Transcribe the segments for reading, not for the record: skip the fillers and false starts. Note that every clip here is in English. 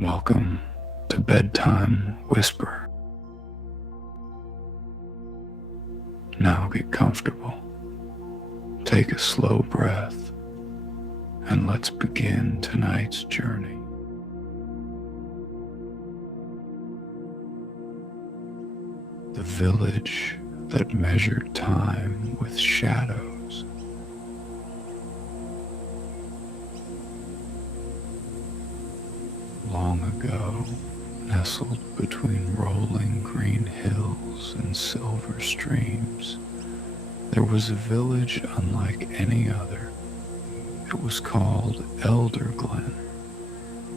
Welcome to Bedtime Whisper. Now get comfortable, take a slow breath, and let's begin tonight's journey. The village that measured time with shadows. Long ago, nestled between rolling green hills and silver streams, there was a village unlike any other. It was called Elder Glen,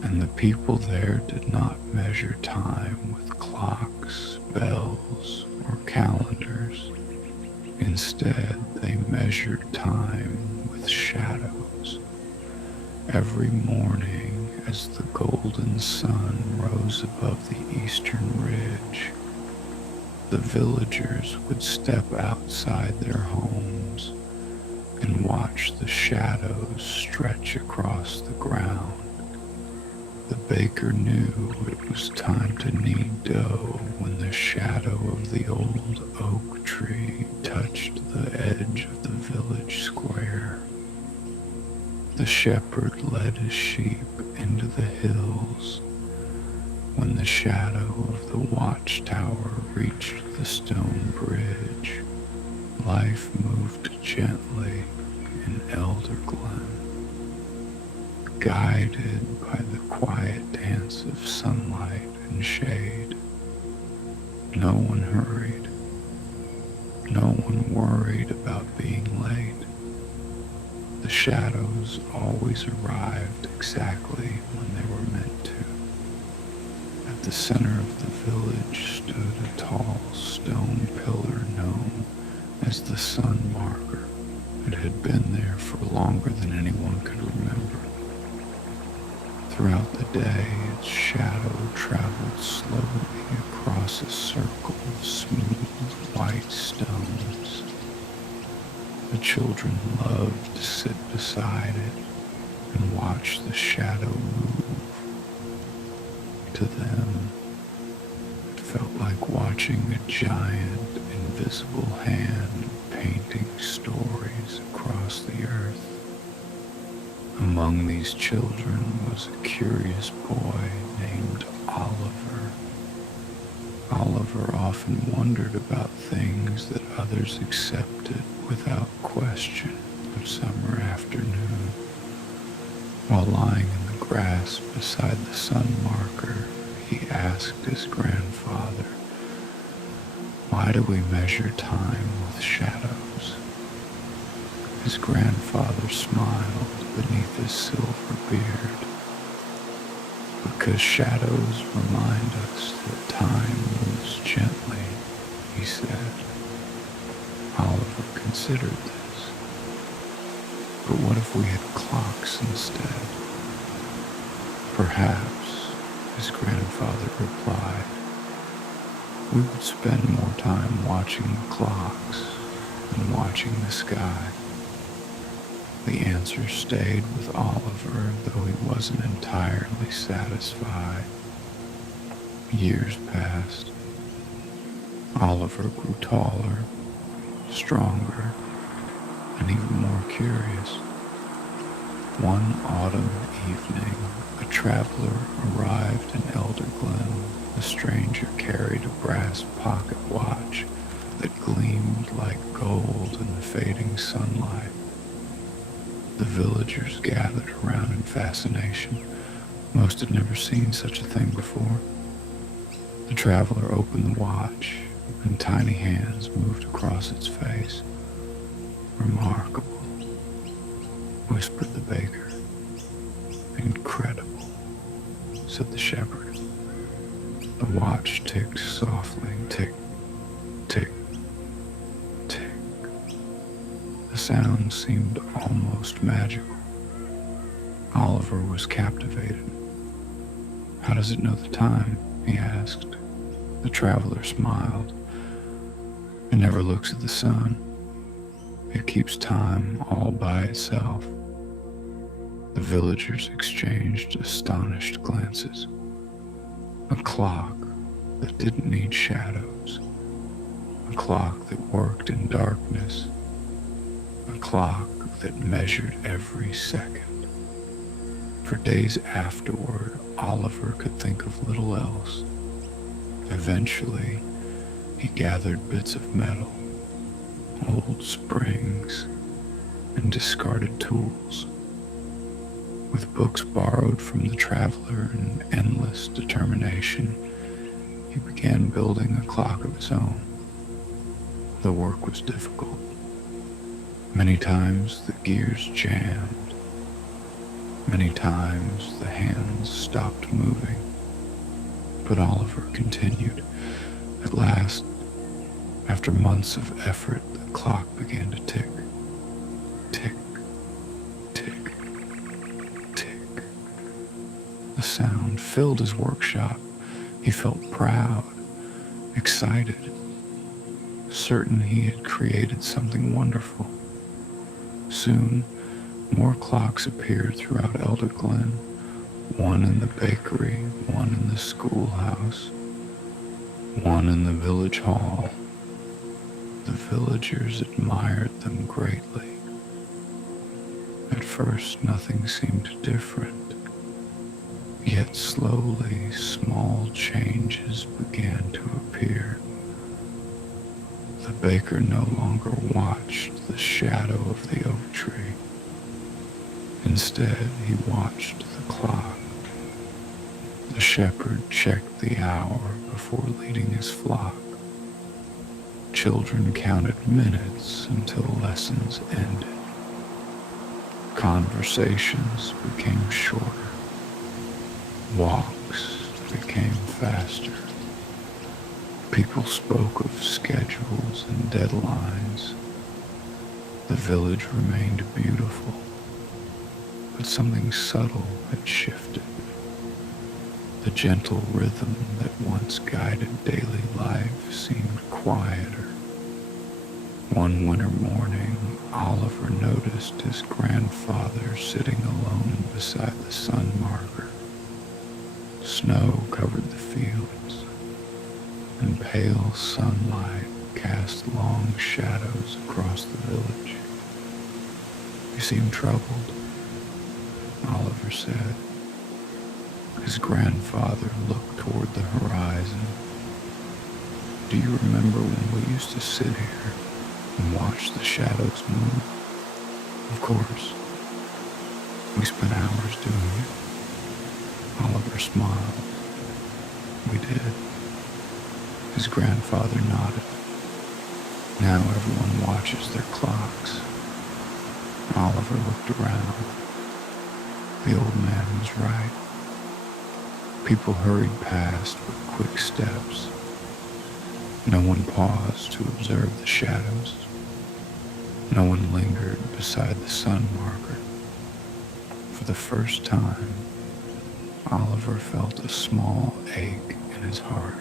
and the people there did not measure time with clocks, bells, or calendars. Instead, they measured time with shadows. Every morning, as the golden sun rose above the eastern ridge, the villagers would step outside their homes and watch the shadows stretch across the ground. The baker knew it was time to knead dough when the shadow of the old oak tree touched the edge of the village square. The shepherd led his sheep into the hills when the shadow of the watchtower reached the stone bridge. Life moved gently in Elder Glen, guided by the quiet dance of sunlight and shade. No one hurried. No one worried about being late. The shadows always arrived exactly when they were meant to. At the center of the village stood a tall stone pillar known as the sun marker. It had been there for longer than anyone could remember. Throughout the day, its shadow traveled slowly across a circle of smooth white stones. The children loved to sit beside it and watch the shadow move. To them, it felt like watching a giant, invisible hand painting stories across the earth. Among these children was a curious boy named Oliver. Oliver often wondered about things that others accepted without question. One summer afternoon, while lying in the grass beside the sun marker, he asked his grandfather, "Why do we measure time with shadows?" His grandfather smiled beneath his silver beard. "Because shadows remind us that time moves gently," he said. Oliver considered this. But what if we had clocks instead? Perhaps, his grandfather replied. We would spend more time watching the clocks than watching the sky. The answer stayed with Oliver, though he wasn't entirely satisfied. Years passed. Oliver grew taller, stronger, and even more curious. One autumn evening, a traveler arrived in Elder Glen. The stranger carried a brass pocket watch that gleamed like gold in the fading sunlight. The villagers gathered around in fascination. Most had never seen such a thing before. The traveler opened the watch, and tiny hands moved across its face. "Remarkable," whispered the baker. "Incredible," said the shepherd. The watch ticked softly, tick, tick, tick. The sound seemed almost magical. Oliver was captivated. "How does it know the time?" he asked. The traveler smiled. "It never looks at the sun. It keeps time all by itself." The villagers exchanged astonished glances. A clock that didn't need shadows, a clock that worked in darkness, a clock that measured every second. For days afterward, Oliver could think of little else. Eventually, he gathered bits of metal, old springs, and discarded tools. With books borrowed from the traveler and endless determination, he began building a clock of his own. The work was difficult. Many times the gears jammed. Many times the hands stopped moving. But Oliver continued. At last, after months of effort, the clock began to tick. Tick, tick, tick. The sound filled his workshop. He felt proud, excited, certain he had created something wonderful. Soon, more clocks appeared throughout Elder Glen, one in the bakery, one in the schoolhouse, one in the village hall. The villagers admired them greatly. At first, nothing seemed different. Yet slowly, small changes began to appear. The baker no longer watched the shadow of the oak tree. Instead, he watched the clock. The shepherd checked the hour before leading his flock. Children counted minutes until lessons ended. Conversations became shorter. Walks became faster. People spoke of schedules and deadlines. The village remained beautiful, but something subtle had shifted. The gentle rhythm that once guided daily life seemed quieter. One winter morning, Oliver noticed his grandfather sitting alone beside the sun marker. Snow covered the fields, and pale sunlight cast long shadows across the village. "You seem troubled," Oliver said. His grandfather looked toward the horizon. "Do you remember when we used to sit here and watch the shadows move?" "Of course. We spent hours doing it." Oliver smiled. "We did." His grandfather nodded. "Now everyone watches their clocks." Oliver looked around. The old man was right. People hurried past with quick steps. No one paused to observe the shadows. No one lingered beside the sun marker. For the first time, Oliver felt a small ache in his heart.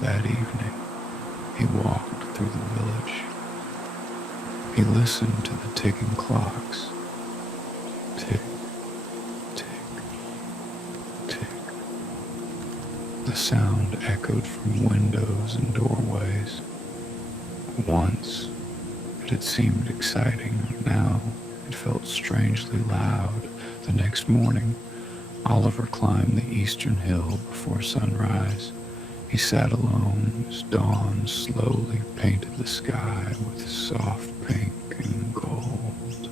That evening, he walked through the village. He listened to the ticking clocks. Tick, tick, tick. The sound echoed from windows and doorways. Once, it had seemed exciting. Now, it felt strangely loud. The next morning, Oliver climbed the eastern hill before sunrise. He sat alone as dawn slowly painted the sky with soft pink and gold.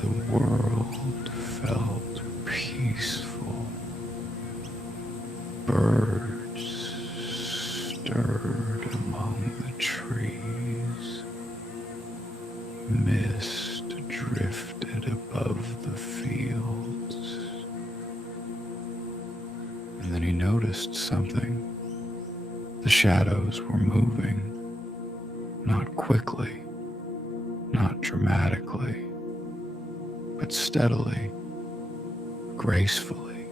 The world felt peaceful. Birds stirred among the trees. Mist drifted above the fields. And then he noticed something. The shadows were moving, not quickly, not dramatically, but steadily, gracefully.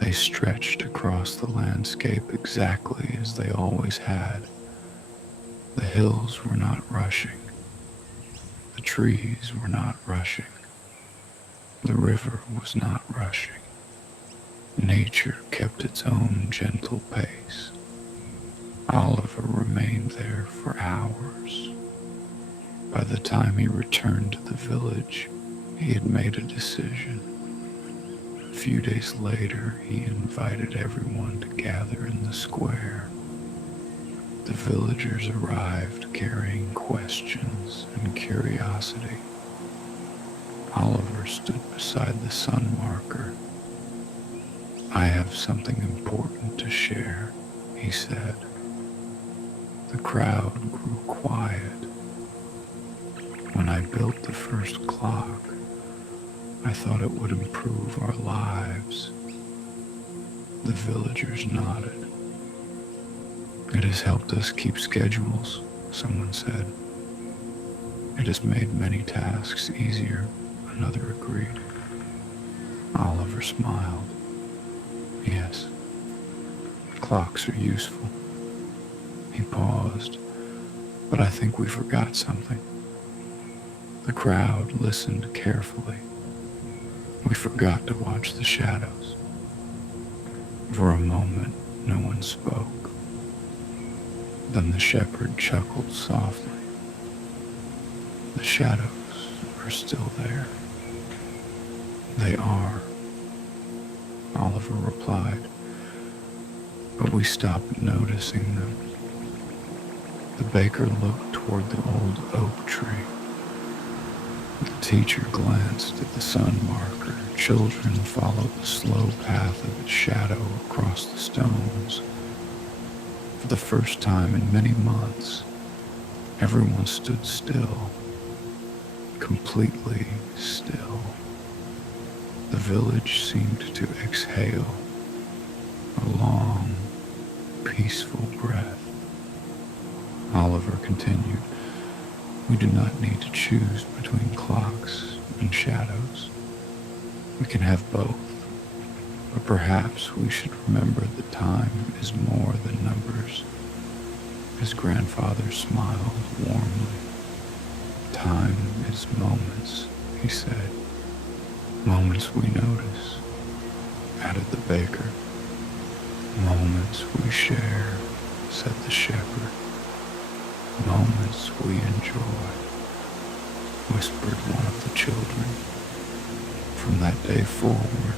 They stretched across the landscape exactly as they always had. The hills were not rushing. The trees were not rushing. The river was not rushing. Nature kept its own gentle pace. Oliver remained there for hours. By the time he returned to the village, he had made a decision. A few days later, he invited everyone to gather in the square. The villagers arrived carrying questions and curiosity. Oliver stood beside the sun marker. "I have something important to share," he said. The crowd grew quiet. "When I built the first clock, I thought it would improve our lives." The villagers nodded. "It has helped us keep schedules," someone said. "It has made many tasks easier," another agreed. Oliver smiled. "Yes, clocks are useful." He paused, "But I think we forgot something." The crowd listened carefully. "We forgot to watch the shadows." For a moment, no one spoke. Then the shepherd chuckled softly. "The shadows are still there." "They are," Oliver replied, "but we stopped noticing them." The baker looked toward the old oak tree. The teacher glanced at the sun marker. Children followed the slow path of its shadow across the stones. For the first time in many months, everyone stood still, completely still. The village seemed to exhale a long, peaceful breath. Oliver continued, "We do not need to choose between clocks and shadows. We can have both, but perhaps we should remember that time is more than numbers." His grandfather smiled warmly. "Time is moments," he said. "Moments we notice," added the baker. "Moments we share," said the shepherd. "Moments we enjoy," whispered one of the children. From that day forward,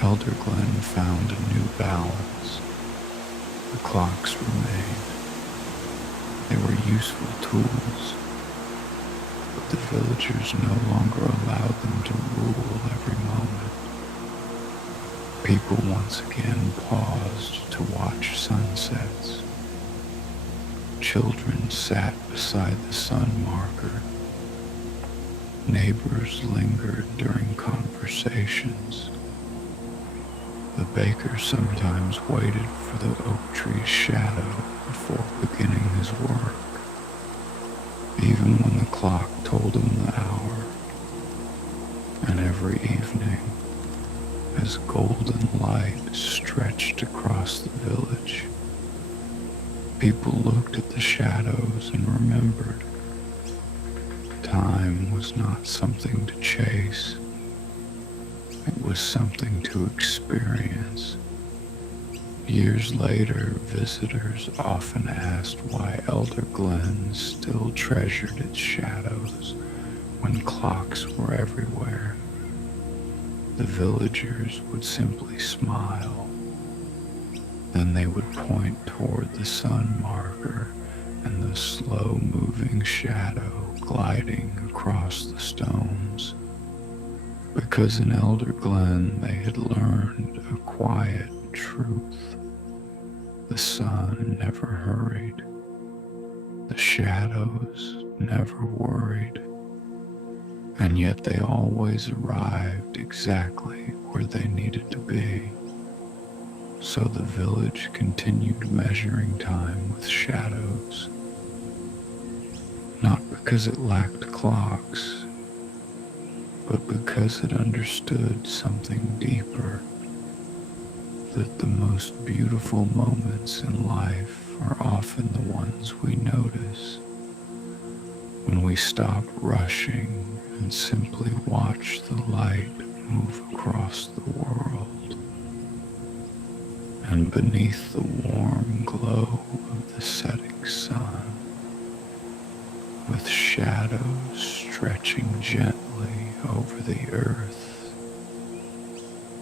Elder Glen found a new balance. The clocks remained. They were useful tools, but the villagers no longer allowed them to rule every moment. People once again paused to watch sunsets. Children sat beside the sun marker. Neighbors lingered during conversations. The baker sometimes waited for the oak tree's shadow before beginning his work, even when the clock told him the hour. And every evening, as golden light stretched across the village, people looked at the shadows and remembered. Time was not something to chase. It was something to experience. Years later, visitors often asked why Elder Glen still treasured its shadows when clocks were everywhere. The villagers would simply smile. Then they would point toward the sun marker and the slow-moving shadow gliding across the stones. Because in Elder Glen they had learned a quiet truth. The sun never hurried. The shadows never worried. And yet they always arrived exactly where they needed to be. So the village continued measuring time with shadows. Not because it lacked clocks, but because it understood something deeper, that the most beautiful moments in life are often the ones we notice, when we stop rushing and simply watch the light move across the world. and beneath the warm glow of the setting sun, with shadows stretching gently over the earth,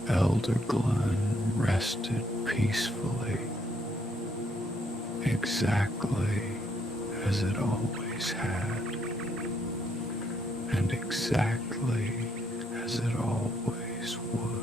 Elder Glen rested peacefully, exactly as it always had, and exactly as it always would.